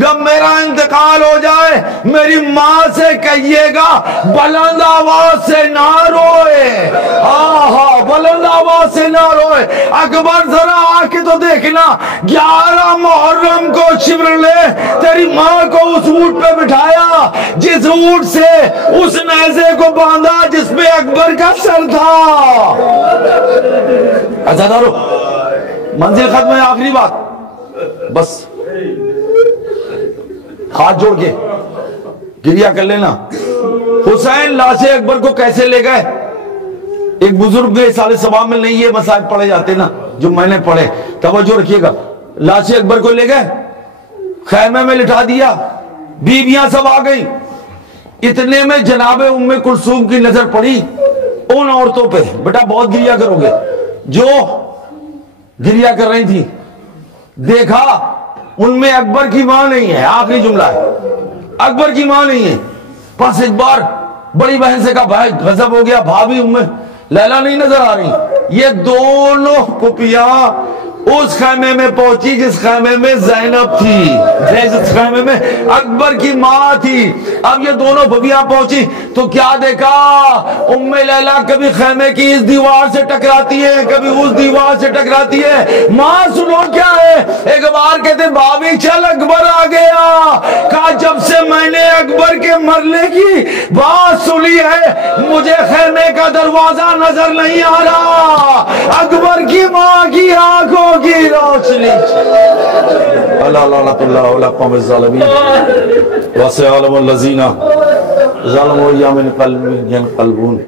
جب میرا انتقال ہو جائے میری ماں سے کہیے گا بلند آواز سے نہ روئے، بلند آواز سے نہ روئے۔ اکبر ذرا آ کے تو دیکھنا، 11 محرم کو شمر لے تیری ماں کو اس اونٹ پہ بٹھایا جس اونٹ سے اس نیزے کو باندھا جس پہ اکبر کا سر تھا۔ عزادارو، منزل ختم ہے، آخری بات، بس ہاتھ جوڑ کے گریہ کر لینا۔ حسین لاش اکبر کو کیسے لے گئے؟ ایک بزرگ نے سال ثواب میں نہیں یہ مسائل پڑھے جاتے نا جو میں نے پڑھے، توجہ رکھیے گا۔ لاش اکبر کو لے گئے، خیمے میں لٹا دیا، بیویاں سب آ گئی، اتنے میں جناب ام کلثوم کی نظر پڑی ان عورتوں پہ، بیٹا بہت گریہ کرو گے، جو گریہ کر رہی تھی، دیکھا ان میں اکبر کی ماں نہیں ہے، آخری جملہ ہے، اکبر کی ماں نہیں ہے۔ پس ایک بار بڑی بہن سے کہا بھائی غضب ہو گیا، بھابھی ام لیلا نہیں نظر آ رہی، یہ دونوں پھوپھیاں اس خیمے میں پہنچی جس خیمے میں زینب تھی، جس خیمے میں اکبر کی ماں تھی۔ اب یہ دونوں پھوپھیاں پہنچی تو کیا دیکھا، ام لیلا کبھی خیمے کی اس دیوار سے ٹکراتی ہے، کبھی اس دیوار سے ٹکراتی ہے۔ ماں سنو کیا ہے، ایک بار کہتے بھابھی چل اکبر آ گیا، کہا جب سے میں نے اکبر کے مرنے کی بات سنی ہے مجھے خیمے کا دروازہ نظر نہیں آ رہا، اکبر کی ماں کی آنکھوں کی روشنی۔ اللہ لعنت اللہ علی قوم الظالمین وسيعلم الذين ظلموا أيام ينقلبون